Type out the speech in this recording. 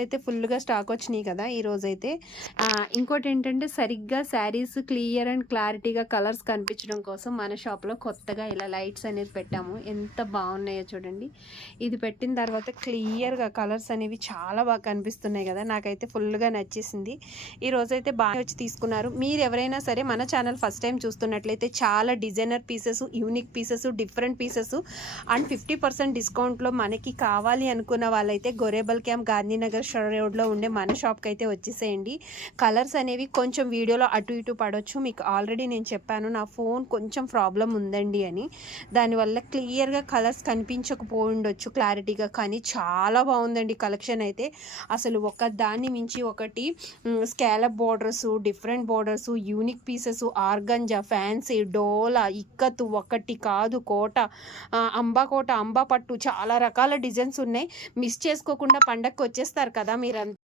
అయితే ఫుల్గా స్టాక్ వచ్చినాయి కదా ఈ రోజైతే. ఇంకోటి ఏంటంటే సరిగ్గా శారీస్ క్లియర్ అండ్ క్లారిటీగా కలర్స్ కనిపించడం కోసం మన షాప్లో కొత్తగా ఇలా లైట్స్ అనేది పెట్టాము. ఎంత బాగున్నాయో చూడండి. ఇది పెట్టిన తర్వాత క్లియర్గా కలర్స్ అనేవి చాలా బాగా కనిపిస్తున్నాయి కదా, నాకైతే ఫుల్గా నచ్చేసింది. ఈ రోజైతే బాగా వచ్చి తీసుకున్నారు. మీరు ఎవరైనా సరే మన ఛానల్ ఫస్ట్ టైం చూస్తున్నట్లయితే చాలా designer pieces, unique pieces, different pieces and 50% డిస్కౌంట్లో మనకి కావాలి అనుకున్న వాళ్ళైతే గొరేబల్ క్యాంప్ గాంధీనగర్ రోడ్లో ఉండే మన షాప్కి అయితే వచ్చేసేయండి. కలర్స్ అనేవి కొంచెం వీడియోలో అటు ఇటు పడవచ్చు. మీకు ఆల్రెడీ నేను చెప్పాను నా ఫోన్ కొంచెం ప్రాబ్లం ఉందండి అని, దానివల్ల క్లియర్గా కలర్స్ కనిపించకపోయిండొచ్చు క్లారిటీగా, కానీ చాలా బాగుందండి కలెక్షన్ అయితే. అసలు ఒక దాన్ని మించి ఒకటి scallop borders, different borders, unique pieces, organza, fancy, Dola, ikat, ఒకటి కాదు కోట, అంబా కోట, అంబా పట్టు, చాలా రకాల డిజైన్స్ ఉన్నాయి. మిస్ చేసుకోకుండా పండగకి వచ్చేస్తారు కదా మీరంతా.